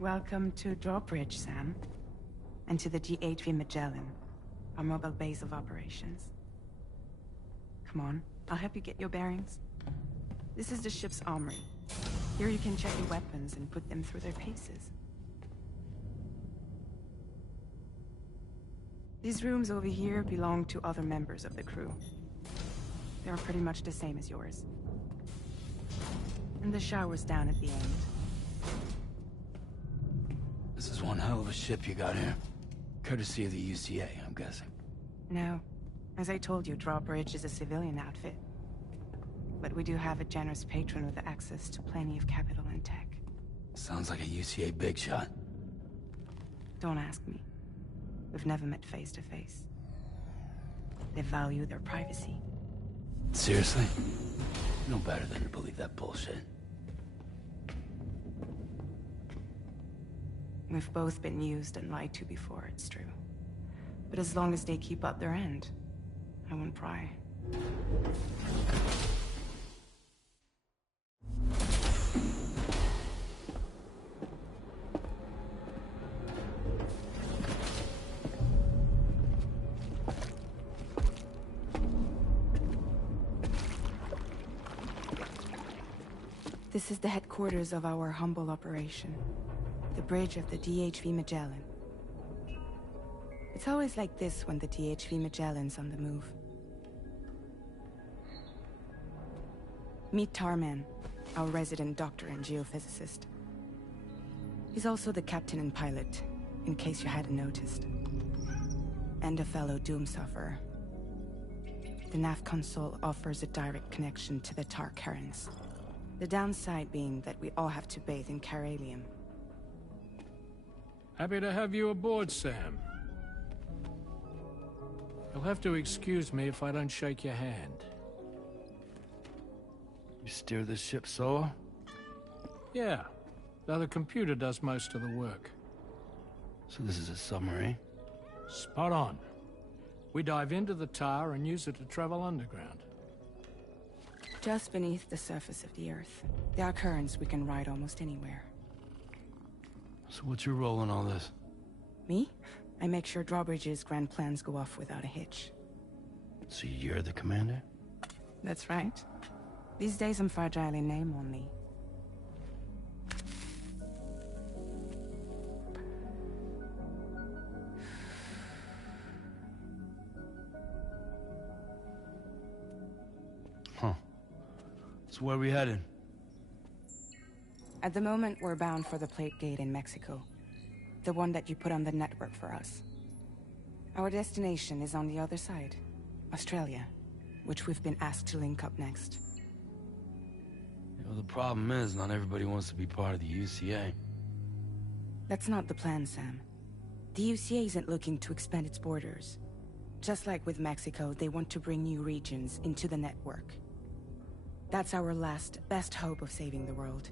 Welcome to Drawbridge, Sam. And to the GHV Magellan, our mobile base of operations. Come on, I'll help you get your bearings. This is the ship's armory. Here you can check your weapons and put them through their paces. These rooms over here belong to other members of the crew. They're pretty much the same as yours. And the shower's down at the end. This is one hell of a ship you got here. Courtesy of the UCA, I'm guessing. No. As I told you, Drawbridge is a civilian outfit. But we do have a generous patron with access to plenty of capital and tech. Sounds like a UCA big shot. Don't ask me. We've never met face to face. They value their privacy. Seriously? No better than to believe that bullshit. We've both been used and lied to before, it's true. But as long as they keep up their end, I won't pry. This is the headquarters of our humble operation. The bridge of the DHV Magellan. It's always like this when the DHV Magellan's on the move. Meet Tarman, our resident doctor and geophysicist. He's also the captain and pilot, in case you hadn't noticed. And a fellow doom sufferer. The nav console offers a direct connection to the Tar currents. The downside being that we all have to bathe in caralium. Happy to have you aboard, Sam. You'll have to excuse me if I don't shake your hand. You steer this ship solo? Yeah, though the computer does most of the work. So this is a submarine? Spot on. We dive into the Tar and use it to travel underground. Just beneath the surface of the Earth. There are currents we can ride almost anywhere. So what's your role in all this? Me? I make sure Drawbridge's grand plans go off without a hitch. So you're the commander? That's right. These days I'm fragile in name only. Huh. So where are we headed? At the moment, we're bound for the Plate Gate in Mexico. The one that you put on the network for us. Our destination is on the other side, Australia, which we've been asked to link up next. You know, the problem is, not everybody wants to be part of the UCA. That's not the plan, Sam. The UCA isn't looking to expand its borders. Just like with Mexico, they want to bring new regions into the network. That's our last, best hope of saving the world.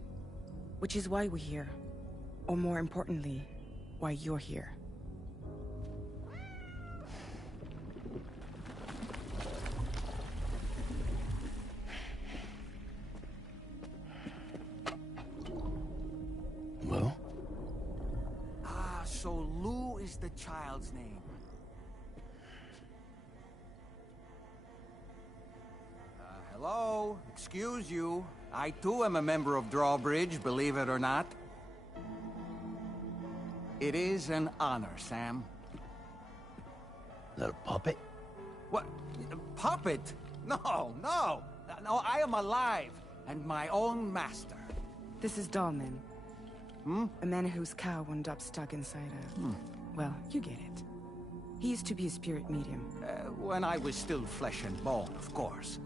Which is why we're here. Or more importantly, why you're here. Well? Ah, so Lou is the child's name. Hello? Excuse you. I too am a member of Drawbridge, believe it or not. It is an honor, Sam. Is that a puppet? What? A puppet? No, no! No, I am alive, and my own master. This is Dahlman. Hmm? A man whose cow wound up stuck inside a... Well, you get it. He used to be a spirit medium. When I was still flesh and bone, of course.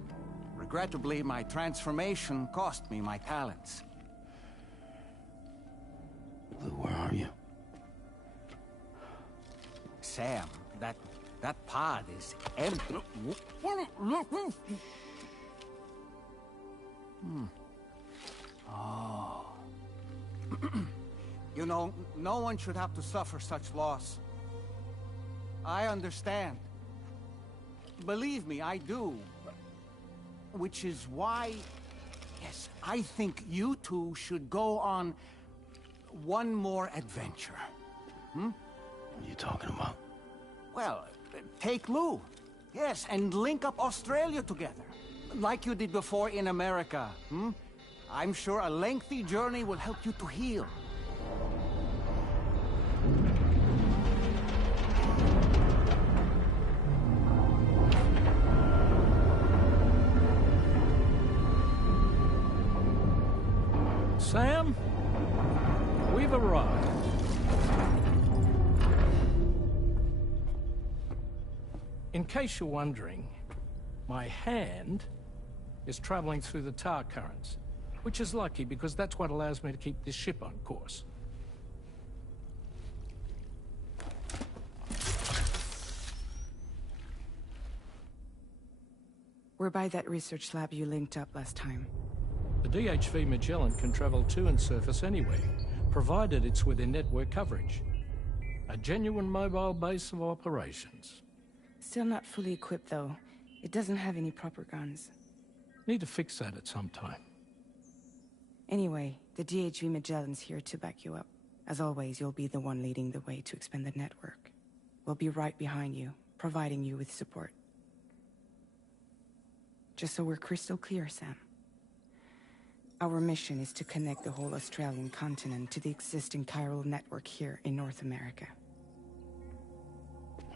Regrettably, my transformation cost me my talents. Lou, where are you? Sam, that pod is empty. Oh. You know, no one should have to suffer such loss. I understand. Believe me, I do. Which is why, yes, I think you two should go on one more adventure. What are you talking about? Well, take Lou. Yes, and link up Australia together. Like you did before in America. I'm sure a lengthy journey will help you to heal. Sam, we've arrived. In case you're wondering, my hand is traveling through the tar currents, which is lucky because that's what allows me to keep this ship on course. We're by that research lab you linked up last time. The DHV Magellan can travel to and surface anywhere, provided it's within network coverage. A genuine mobile base of operations. Still not fully equipped, though. It doesn't have any proper guns. Need to fix that at some time. Anyway, the DHV Magellan's here to back you up. As always, you'll be the one leading the way to expand the network. We'll be right behind you, providing you with support. Just so we're crystal clear, Sam. Our mission is to connect the whole Australian continent to the existing chiral network here in North America.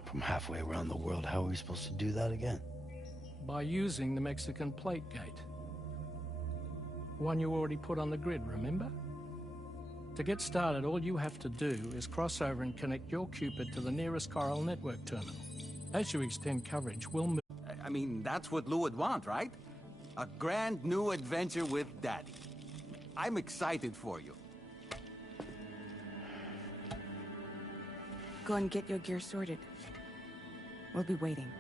From halfway around the world, how are we supposed to do that again? By using the Mexican plate gate. One you already put on the grid, remember? To get started, all you have to do is cross over and connect your Cupid to the nearest chiral network terminal. As you extend coverage, we'll move... I mean, that's what Lou would want, right? A grand new adventure with Daddy. I'm excited for you. Go and get your gear sorted. We'll be waiting.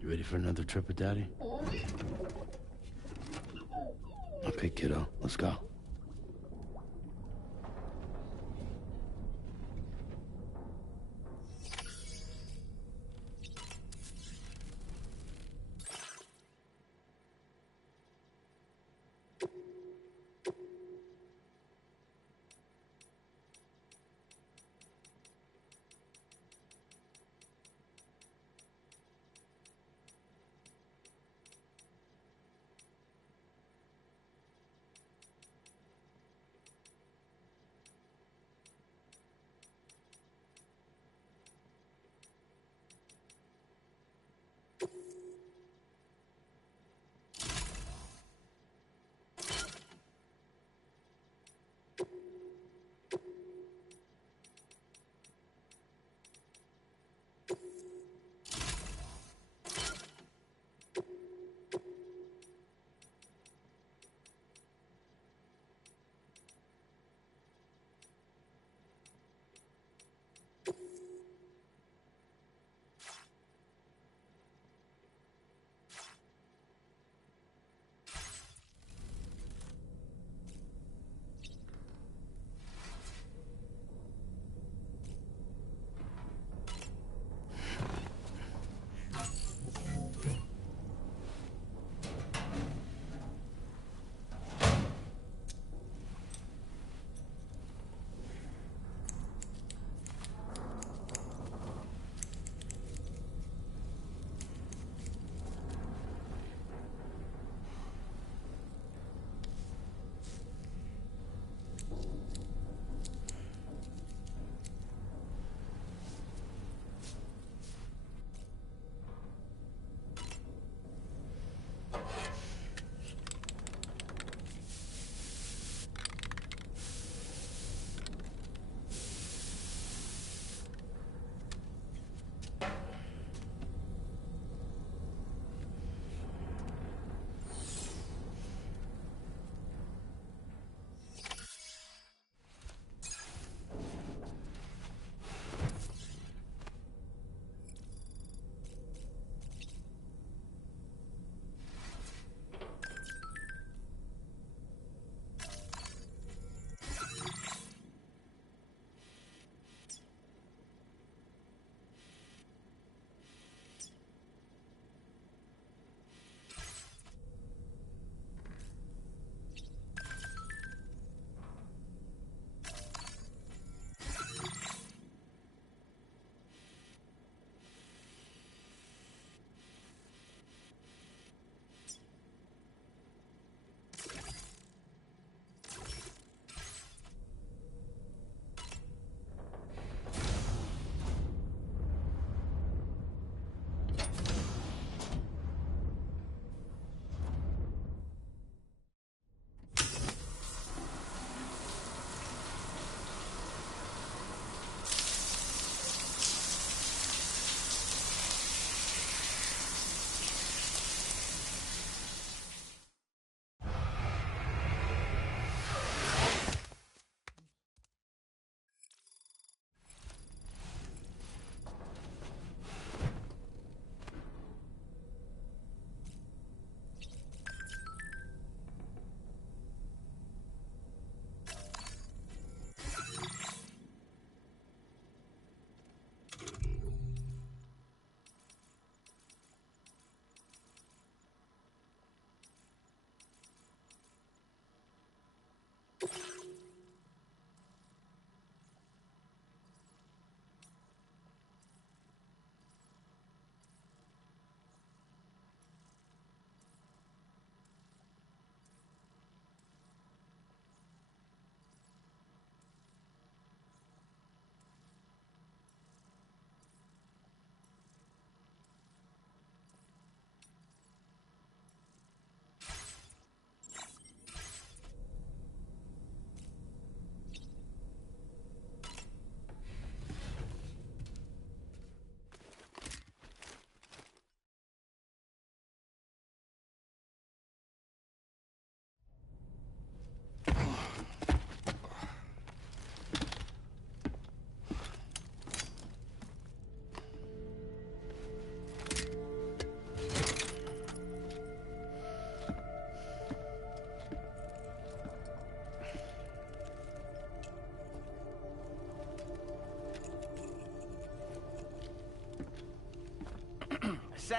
You ready for another trip with Daddy? Okay, kiddo, let's go.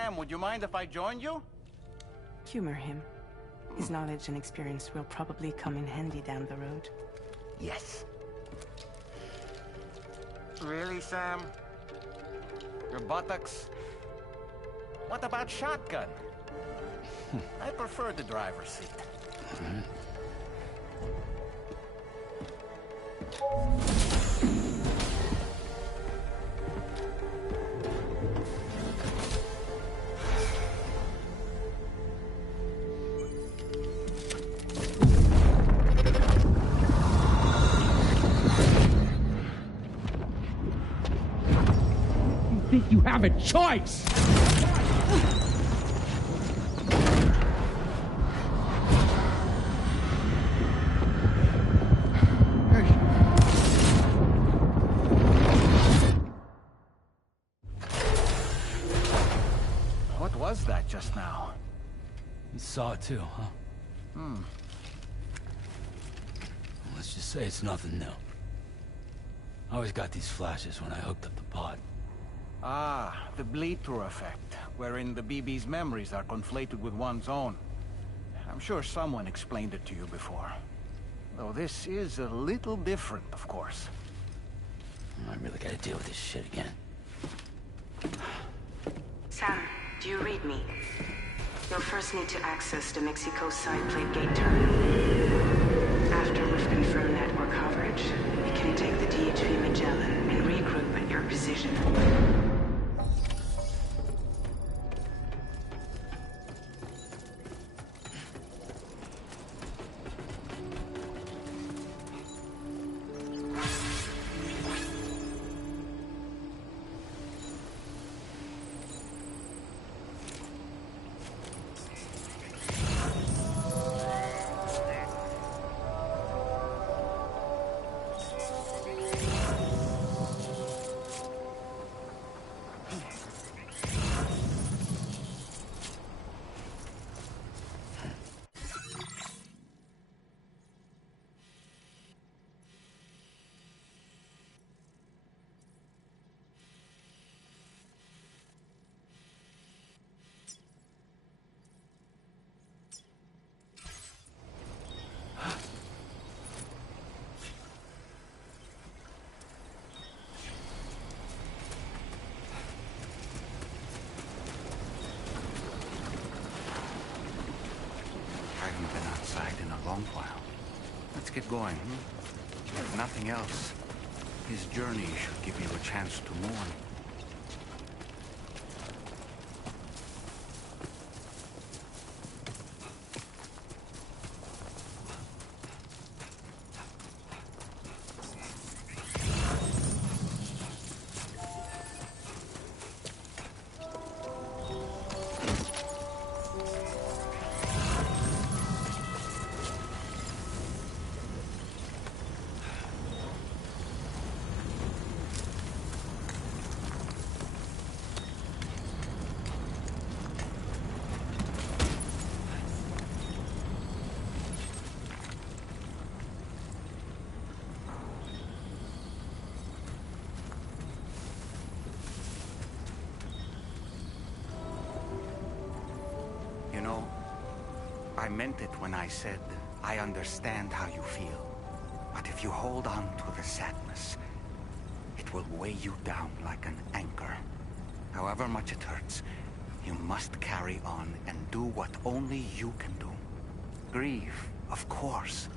Sam, would you mind if I joined you? Humor him. His knowledge and experience will probably come in handy down the road. Yes. Really, Sam? Your buttocks? What about shotgun? I prefer the driver's seat. Think you have a choice? What was that just now? You saw it too, huh? Let's just say it's nothing new. I always got these flashes when I hooked up the pod. Ah, the bleed-through effect, wherein the BB's memories are conflated with one's own. I'm sure someone explained it to you before. Though this is a little different, of course. I really gotta deal with this shit again. Sam, do you read me? You'll first need to access the Mexico side plate gate terminal. After we've confirmed network coverage, we can take the DHV Magellan and regroup at your position. While. Let's get going, If nothing else, his journey should give you a chance to mourn. You know, I meant it when I said, I understand how you feel. But if you hold on to the sadness, it will weigh you down like an anchor. However much it hurts, you must carry on and do what only you can do. Grieve, of course.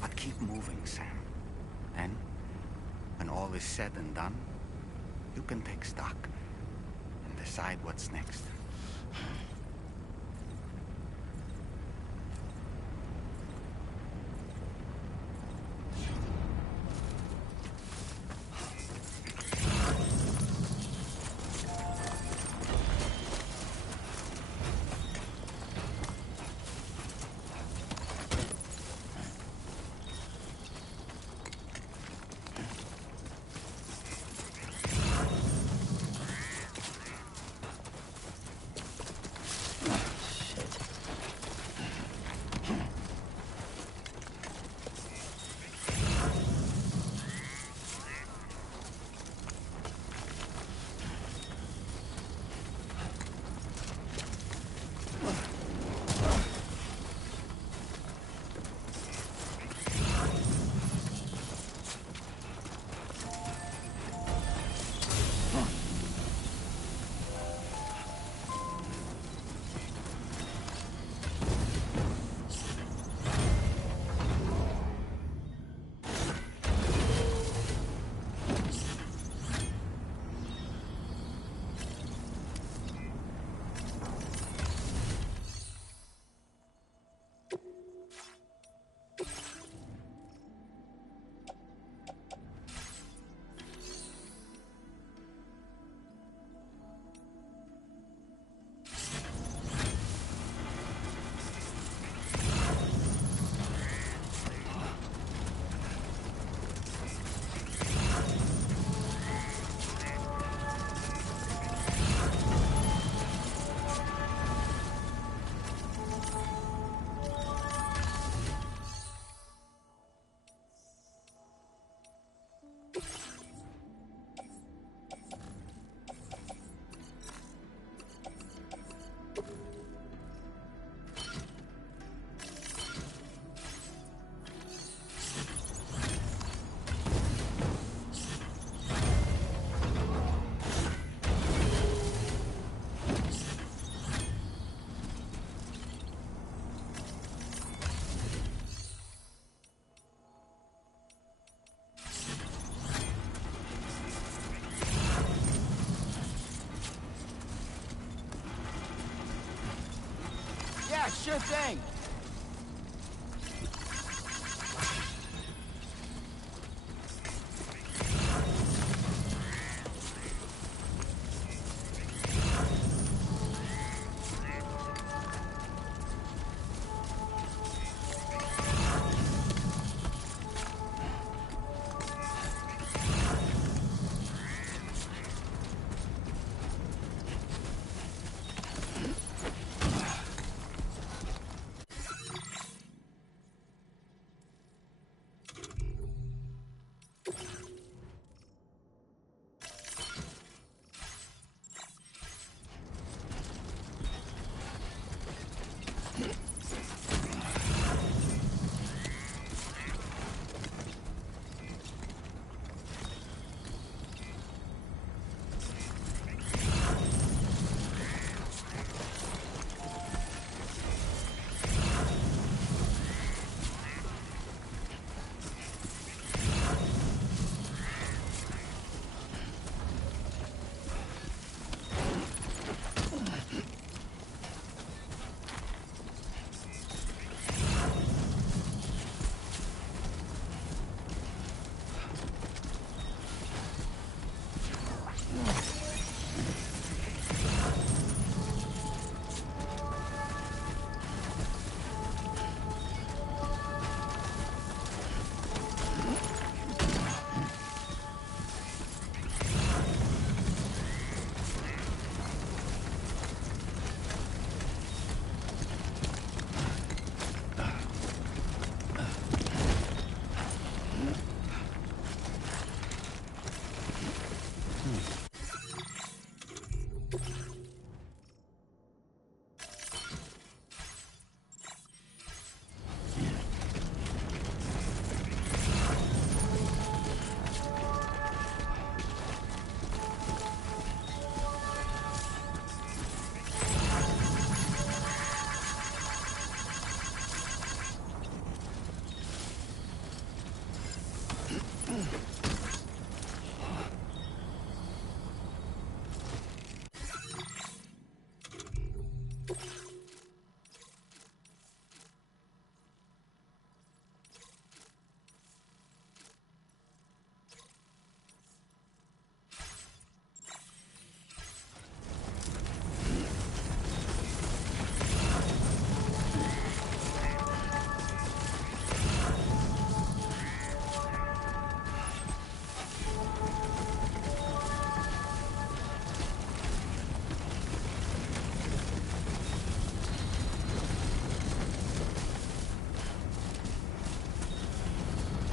But keep moving, Sam. Then, when all is said and done, you can take stock and decide what's next. Yeah, sure thing.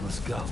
Let's go.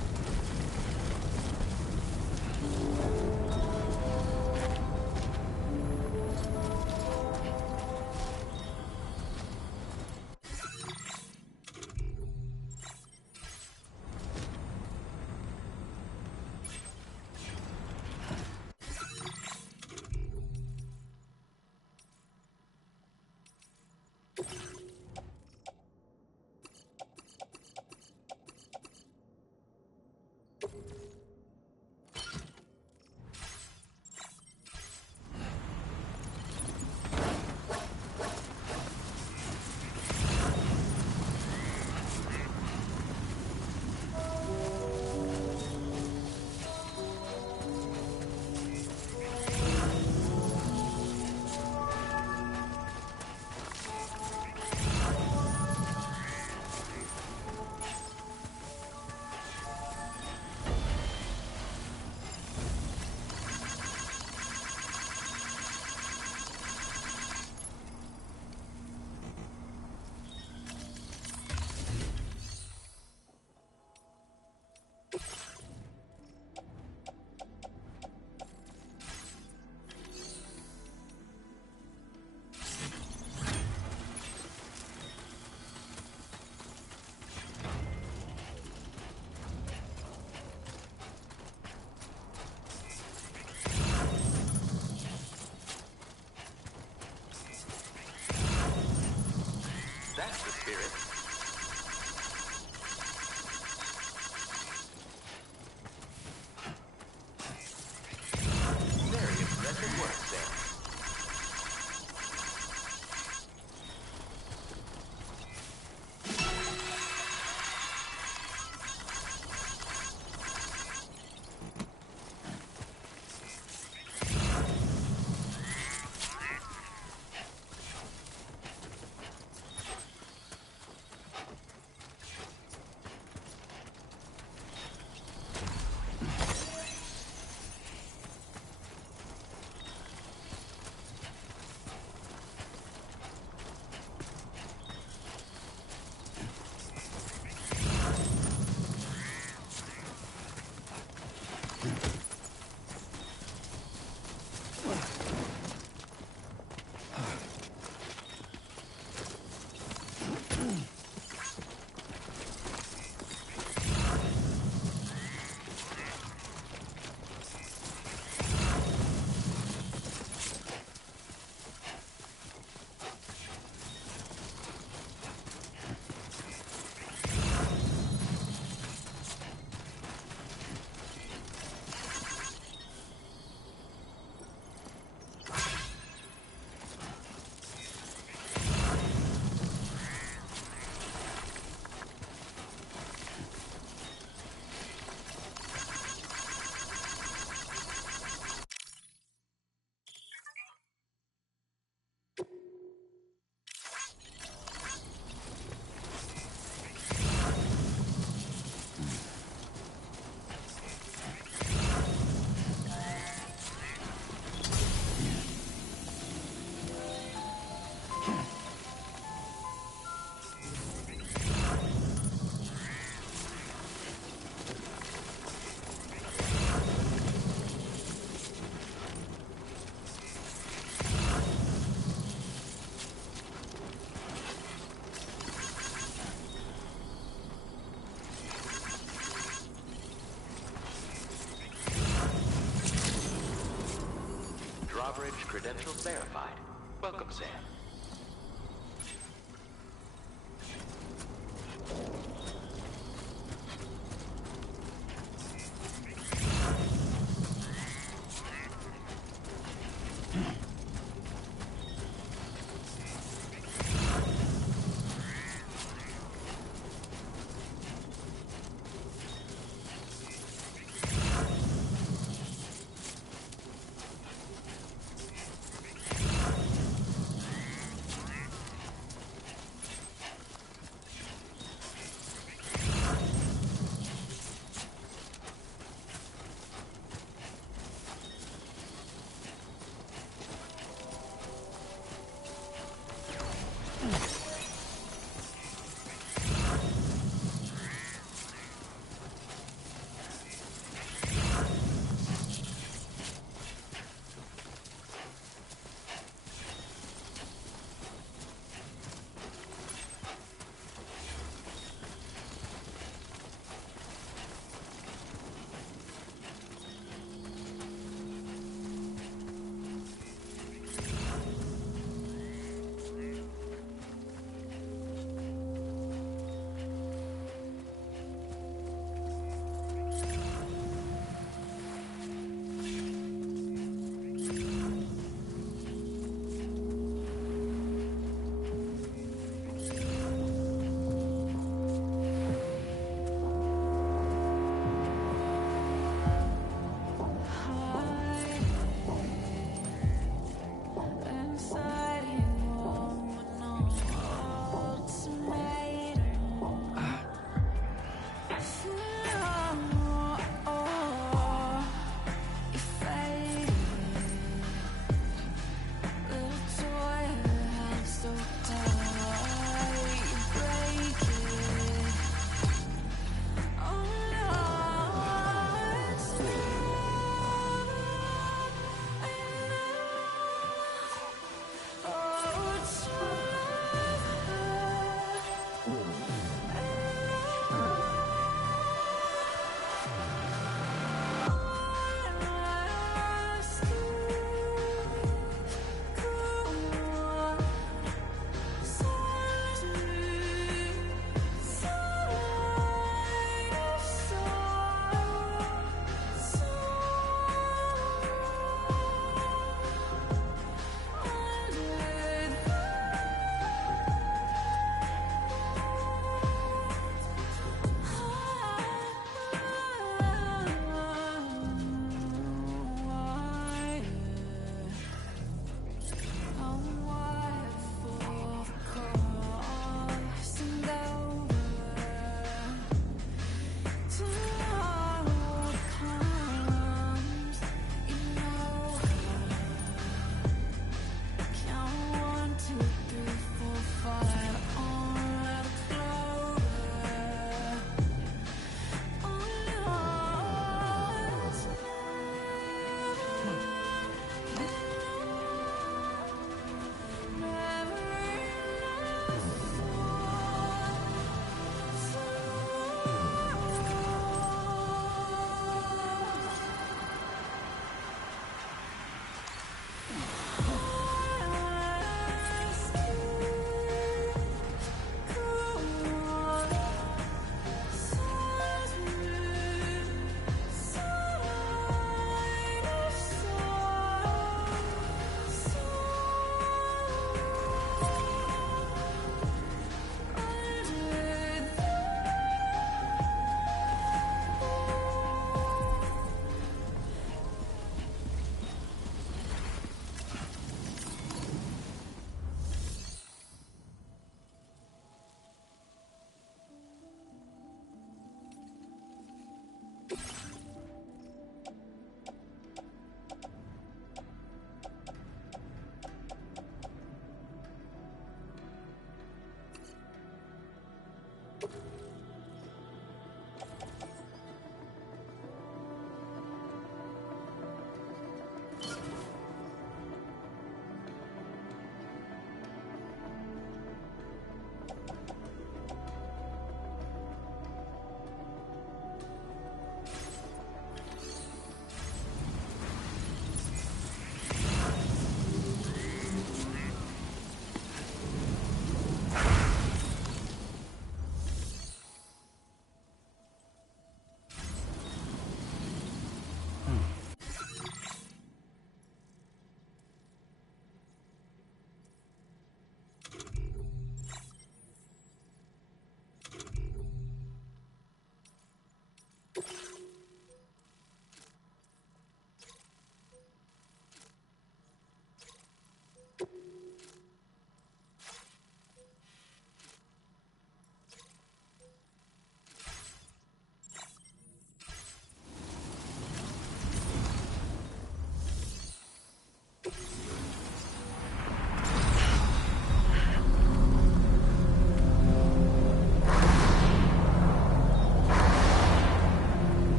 That's the spirit. Very impressive work there. Credentials verified. Welcome, Sam.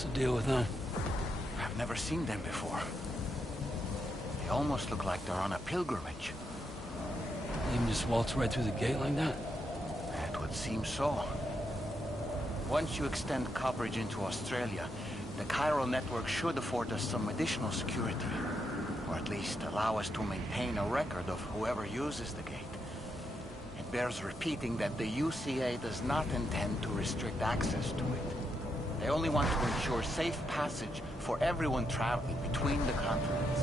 What's the deal with them? I've never seen them before. They almost look like they're on a pilgrimage. You can just waltz right through the gate like that? It would seem so. Once you extend coverage into Australia, the chiral network should afford us some additional security. Or at least allow us to maintain a record of whoever uses the gate. It bears repeating that the UCA does not intend to restrict access to it. They only want to ensure safe passage for everyone traveling between the continents.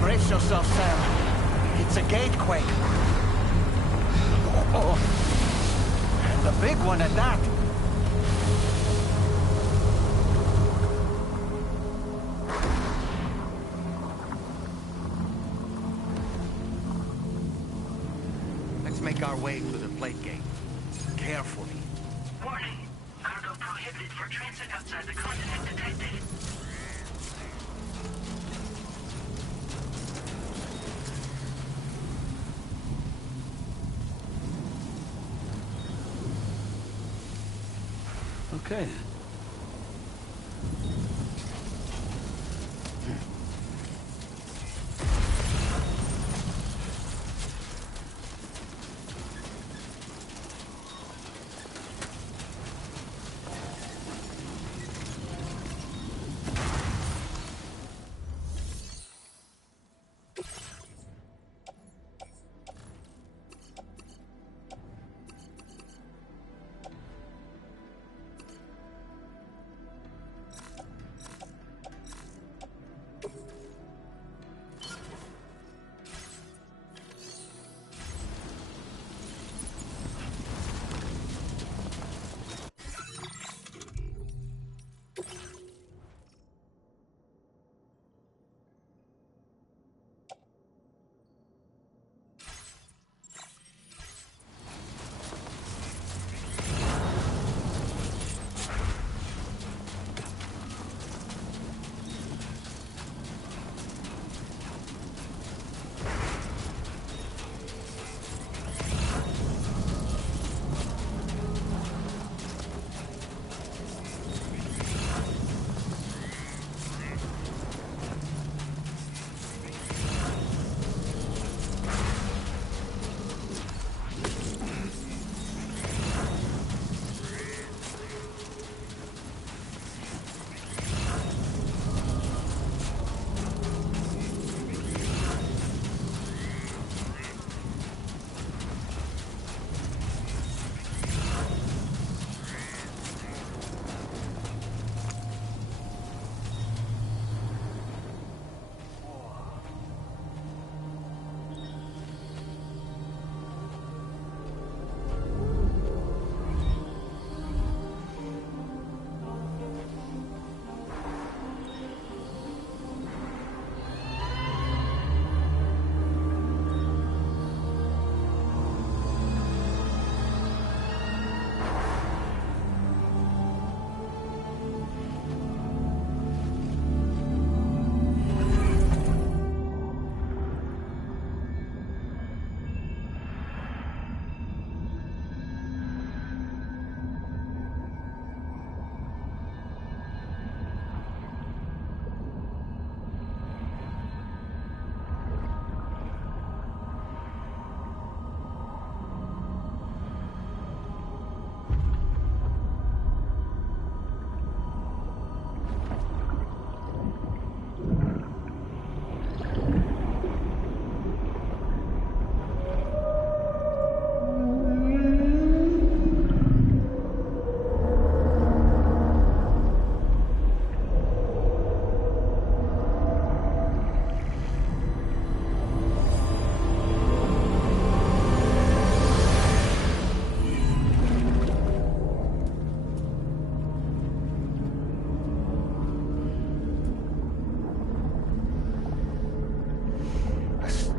Brace yourself, Sam. It's a gatequake. Oh. And a big one at that. Let's make our way to the plate gate. Carefully. Warning. Cargo prohibited for transit outside the continent detected. Okay.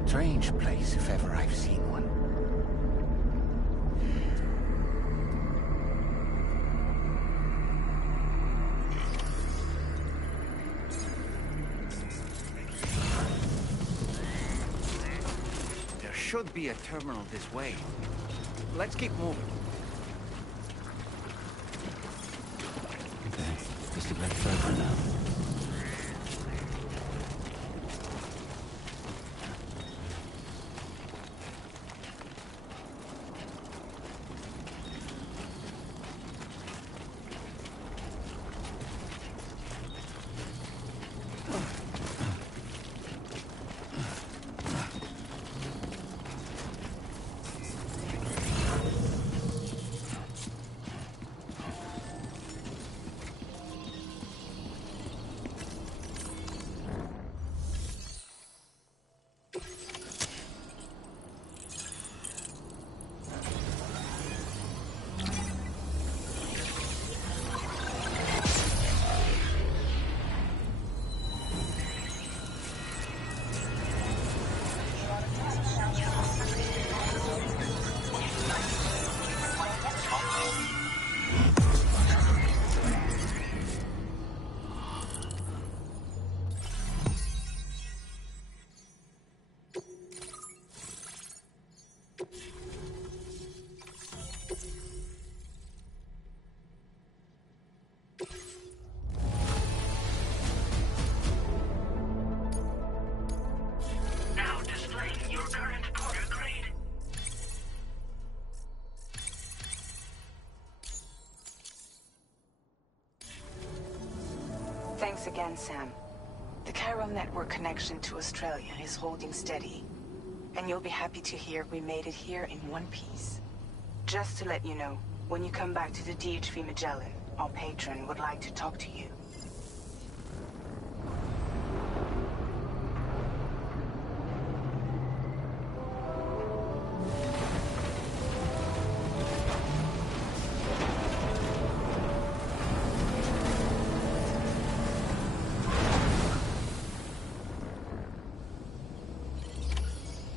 Strange place, if ever I've seen one. should be a terminal this way. Let's keep moving. Okay, just a bit further now. Now displaying your current porter grade. Thanks again, Sam. The chiral network connection to Australia is holding steady. And you'll be happy to hear we made it here in one piece. Just to let you know, when you come back to the DHV Magellan, our patron would like to talk to you.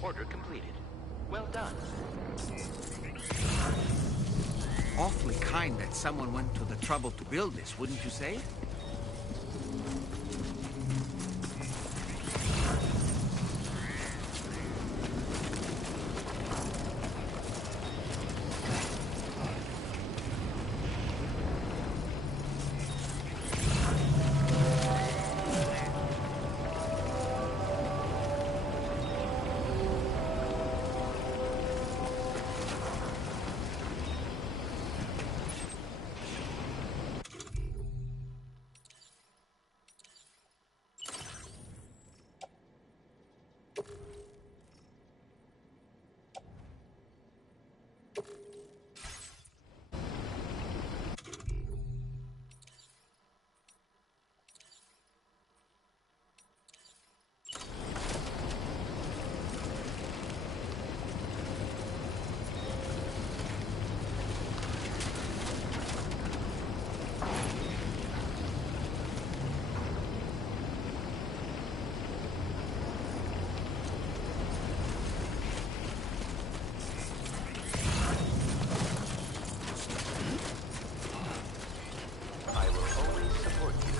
Order completed. Well done. Awfully kind that someone went to the trouble to build this, wouldn't you say? I will always support you.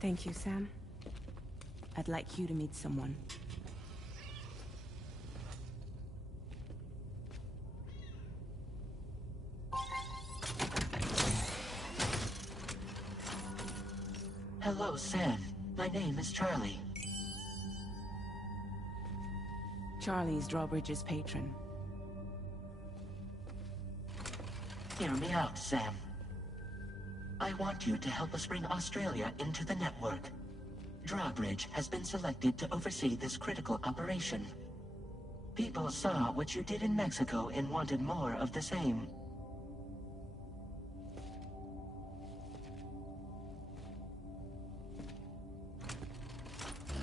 Thank you, Sam. I'd like you to meet someone. Hello, Sam. My name is Charlie. Charlie's Drawbridge's patron. Hear me out, Sam. I want you to help us bring Australia into the network. Drawbridge has been selected to oversee this critical operation. People saw what you did in Mexico and wanted more of the same.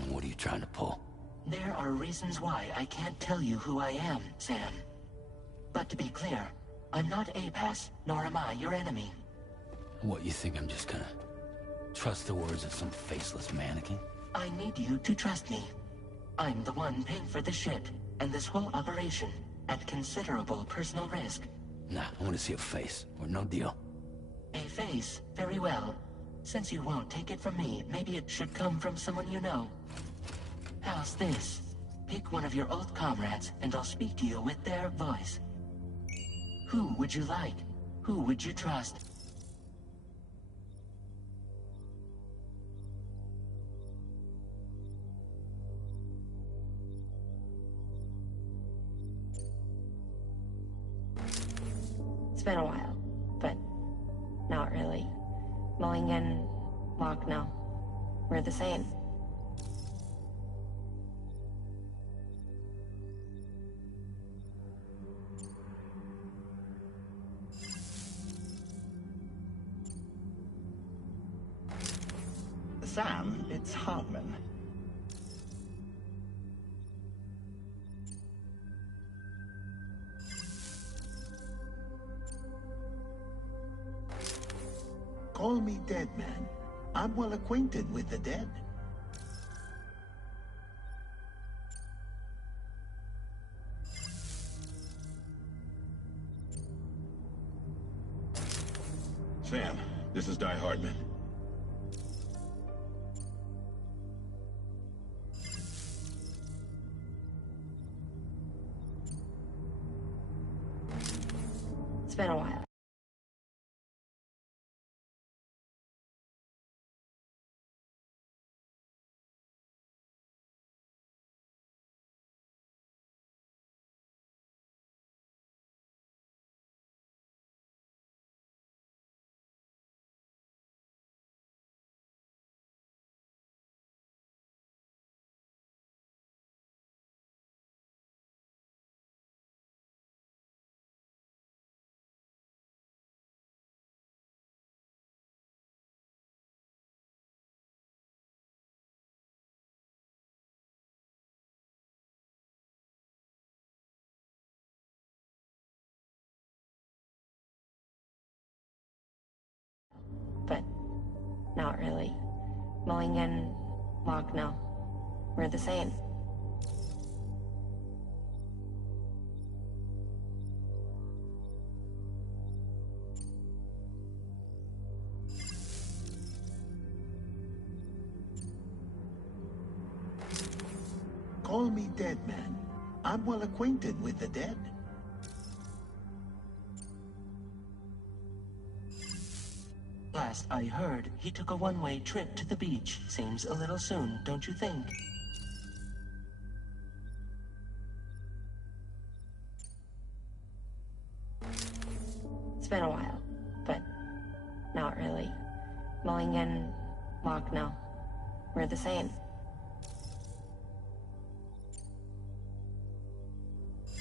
What are you trying to pull? There are reasons why I can't tell you who I am, Sam. But to be clear, I'm not APAS, nor am I your enemy. What, you think I'm just gonna trust the words of some faceless mannequin? I need you to trust me. I'm the one paying for the ship, and this whole operation, at considerable personal risk. Nah, I want to see a face, or no deal. A face? Very well. Since you won't take it from me, maybe it should come from someone you know. How's this? Pick one of your old comrades, and I'll speak to you with their voice. Who would you like? Who would you trust? It's been a while, but not really. Mulligan, Locke, no. We're the same. Sam, it's Hartman. Call me dead man. I'm well acquainted with the dead. Sam, this is Di Hartman. It's been a while. But not really. Mulligan, Locke, no. We're the same. Call me dead man. I'm well acquainted with the dead. Last I heard, he took a one-way trip to the beach. Seems a little soon, don't you think? It's been a while, but not really. Mulligan, Locke, no. We're the same.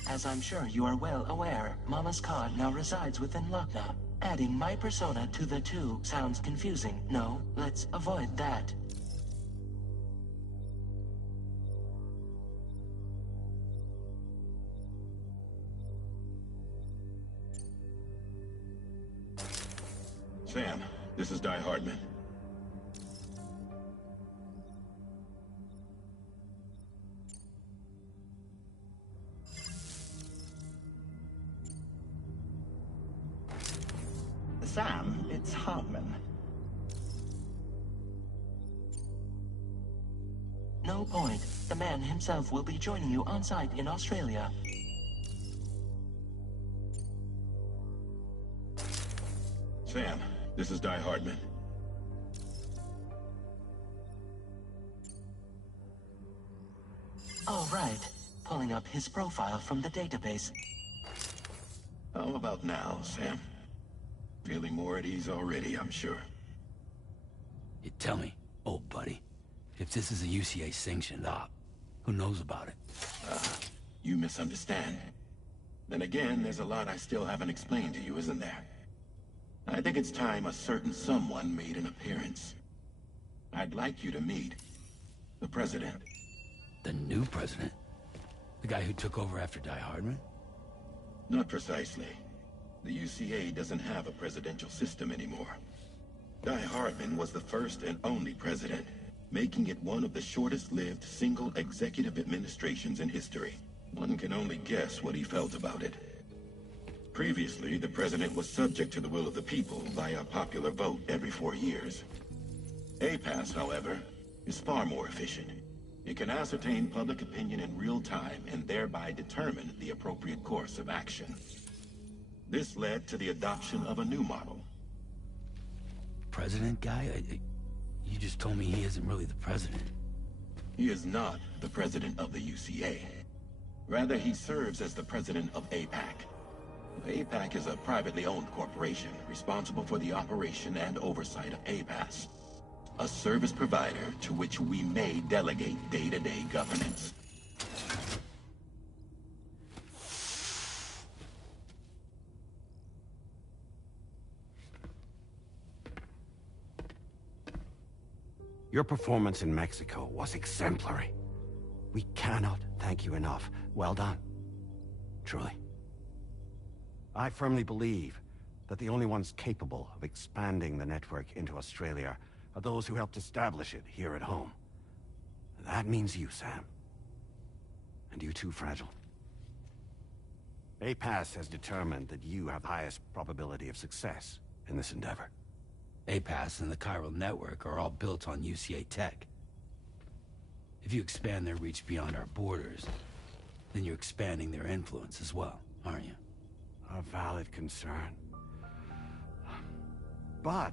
As I'm sure you are well aware, Mama's Cod now resides within Lochna. Adding my persona to the two sounds confusing. No, let's avoid that. Sam, this is Di Hartman. Sam, it's Hartman. No point. The man himself will be joining you on site in Australia. Sam, this is Di Hartman. All right. Pulling up his profile from the database. How about now, Sam? Feeling more at ease already, I'm sure. You tell me, old buddy, if this is a UCA-sanctioned op, who knows about it? You misunderstand. Then again, there's a lot I still haven't explained to you, isn't there? I think it's time a certain someone made an appearance. I'd like you to meet the President. The new president? The guy who took over after Die Hardman? Not precisely. The UCA doesn't have a presidential system anymore. Die Hardman was the first and only president, making it one of the shortest-lived single executive administrations in history. One can only guess what he felt about it. Previously, the president was subject to the will of the people via a popular vote every 4 years. A5b, however, is far more efficient. It can ascertain public opinion in real time and thereby determine the appropriate course of action. This led to the adoption of a new model. President guy? You just told me he isn't really the president. He is not the president of the UCA. Rather, he serves as the president of APAC. APAC is a privately owned corporation responsible for the operation and oversight of A5b, a service provider to which we may delegate day-to-day governance. Your performance in Mexico was exemplary. We cannot thank you enough. Well done. Truly. I firmly believe that the only ones capable of expanding the network into Australia are those who helped establish it here at home. That means you, Sam. And you too, Fragile. A5b has determined that you have the highest probability of success in this endeavor. A5b and the chiral network are all built on UCA tech. If you expand their reach beyond our borders, then you're expanding their influence as well, aren't you? A valid concern. But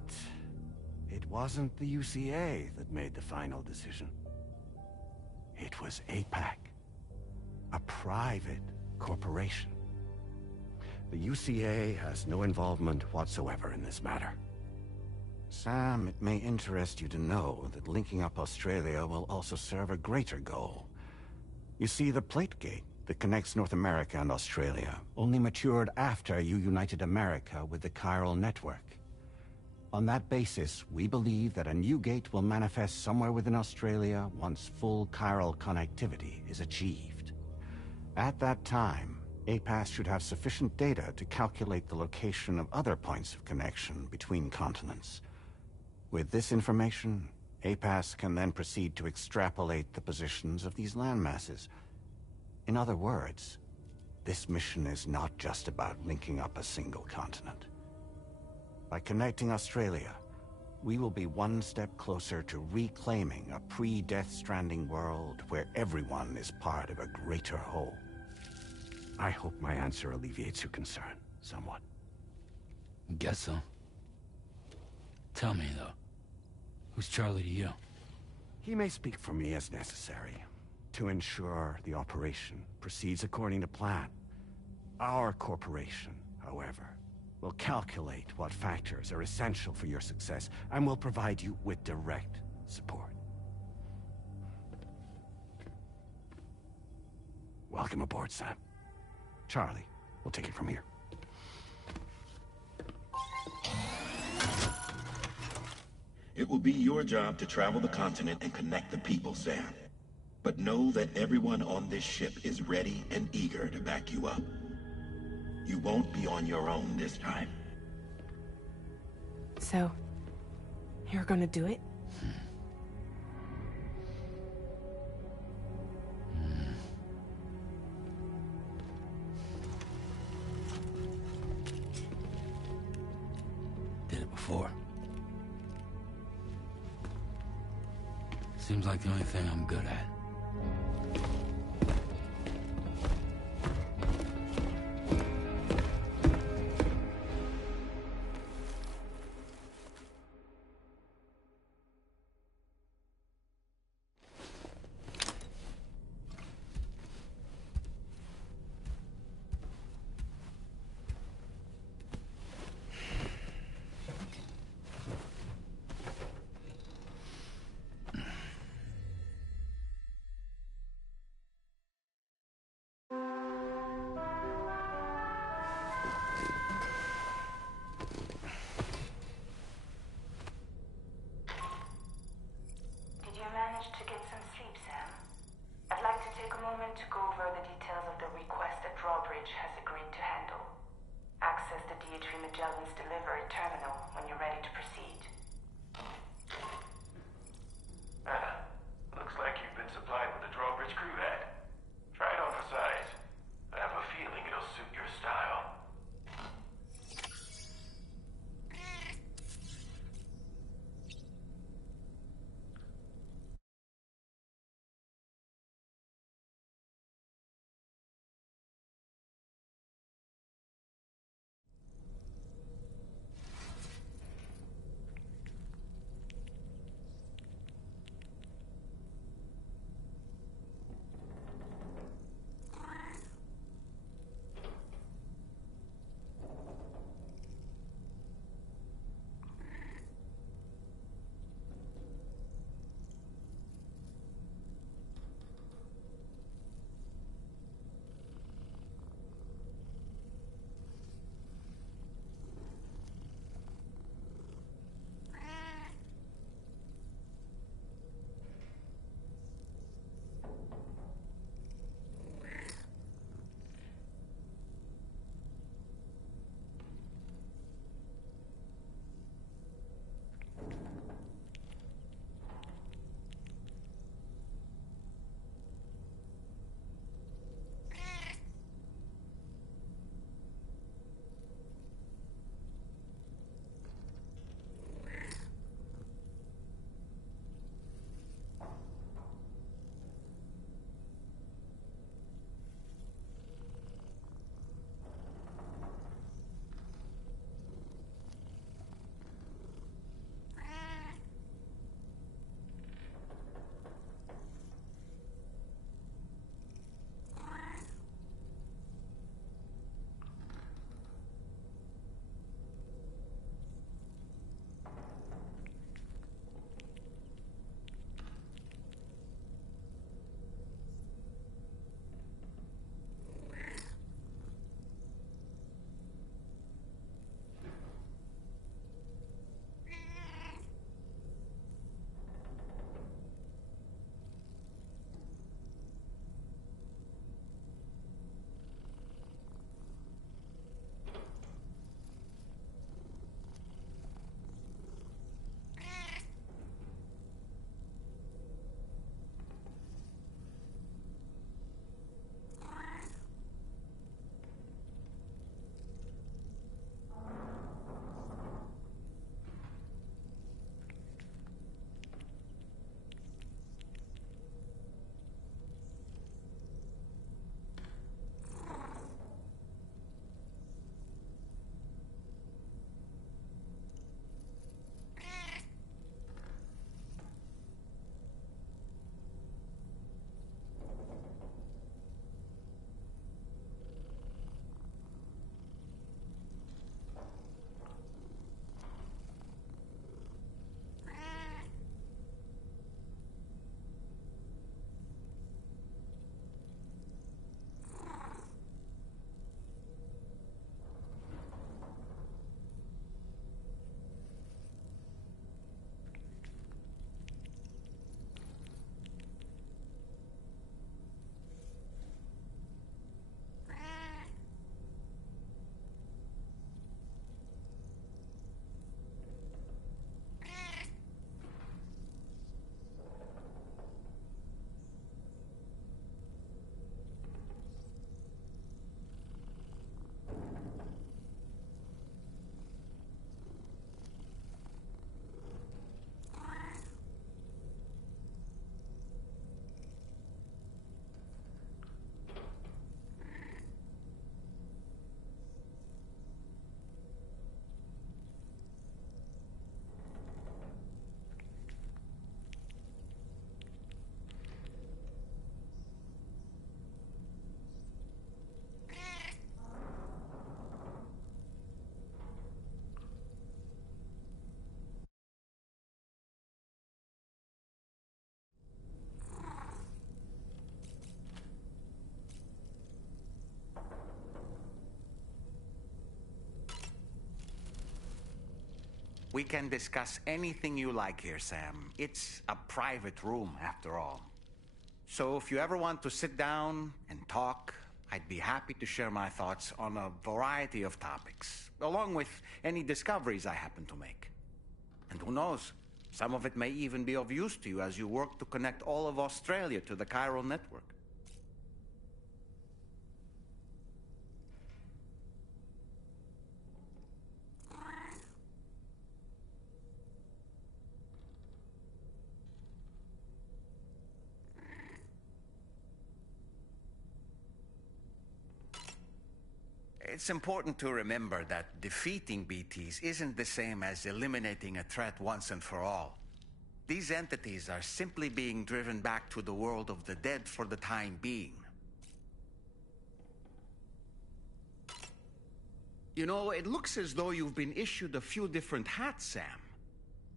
it wasn't the UCA that made the final decision. It was APAC, a private corporation. The UCA has no involvement whatsoever in this matter. Sam, it may interest you to know that linking up Australia will also serve a greater goal. You see, the plate gate that connects North America and Australia only matured after you united America with the chiral network. On that basis, we believe that a new gate will manifest somewhere within Australia once full chiral connectivity is achieved. At that time, A5b should have sufficient data to calculate the location of other points of connection between continents. With this information, A5b can then proceed to extrapolate the positions of these landmasses. In other words, this mission is not just about linking up a single continent. By connecting Australia, we will be one step closer to reclaiming a pre-Death Stranding world where everyone is part of a greater whole. I hope my answer alleviates your concern somewhat. Guess so. Tell me, though, who's Charlie to you? He may speak for me as necessary to ensure the operation proceeds according to plan. Our corporation, however, will calculate what factors are essential for your success and will provide you with direct support. Welcome aboard, Sam. Charlie, we'll take it from here. It will be your job to travel the continent and connect the people, Sam. But know that everyone on this ship is ready and eager to back you up. You won't be on your own this time. So, you're gonna do it? Did it before. Seems like the only thing I'm good at. Magellan's delivery terminal when you're ready to proceed. Looks like you've been supplied with a drawbridge crew hat. Try it on for size. I have a feeling it'll suit your style. We can discuss anything you like here, Sam. It's a private room, after all. So if you ever want to sit down and talk, I'd be happy to share my thoughts on a variety of topics, along with any discoveries I happen to make. And who knows, some of it may even be of use to you as you work to connect all of Australia to the chiral network. It's important to remember that defeating BTs isn't the same as eliminating a threat once and for all. These entities are simply being driven back to the world of the dead for the time being. You know, it looks as though you've been issued a few different hats, Sam.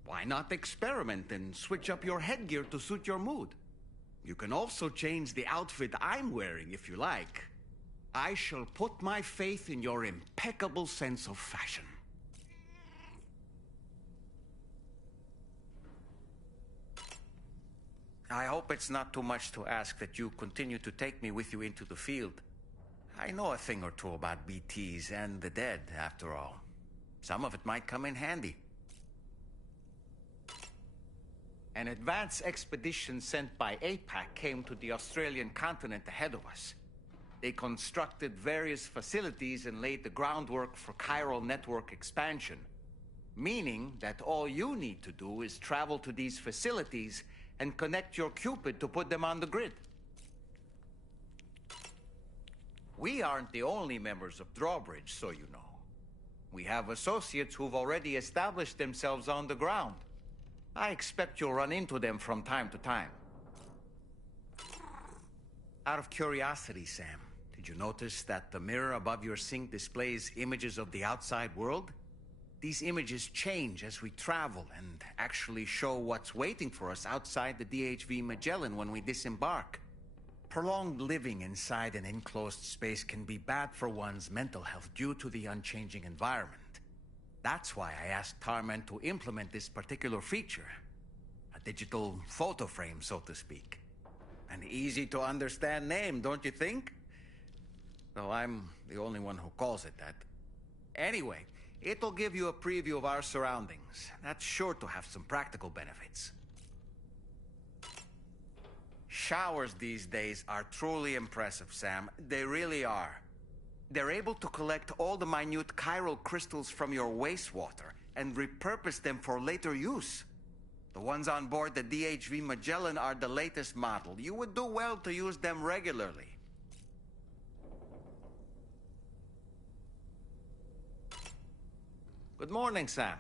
Why not experiment and switch up your headgear to suit your mood? You can also change the outfit I'm wearing if you like. I shall put my faith in your impeccable sense of fashion. I hope it's not too much to ask that you continue to take me with you into the field. I know a thing or two about BTs and the dead, after all. Some of it might come in handy. An advance expedition sent by APAC came to the Australian continent ahead of us. They constructed various facilities and laid the groundwork for chiral network expansion, meaning that all you need to do is travel to these facilities and connect your Cupid to put them on the grid. We aren't the only members of Drawbridge, so you know. We have associates who've already established themselves on the ground. I expect you'll run into them from time to time. Out of curiosity, Sam, did you notice that the mirror above your sink displays images of the outside world? These images change as we travel and actually show what's waiting for us outside the DHV Magellan when we disembark. Prolonged living inside an enclosed space can be bad for one's mental health due to the unchanging environment. That's why I asked Tarman to implement this particular feature. A digital photo frame, so to speak. An easy-to-understand name, don't you think? Though I'm the only one who calls it that. Anyway, it'll give you a preview of our surroundings. That's sure to have some practical benefits. Showers these days are truly impressive, Sam. They really are. They're able to collect all the minute chiral crystals from your wastewater and repurpose them for later use. The ones on board the DHV Magellan are the latest model. You would do well to use them regularly. Good morning, Sam.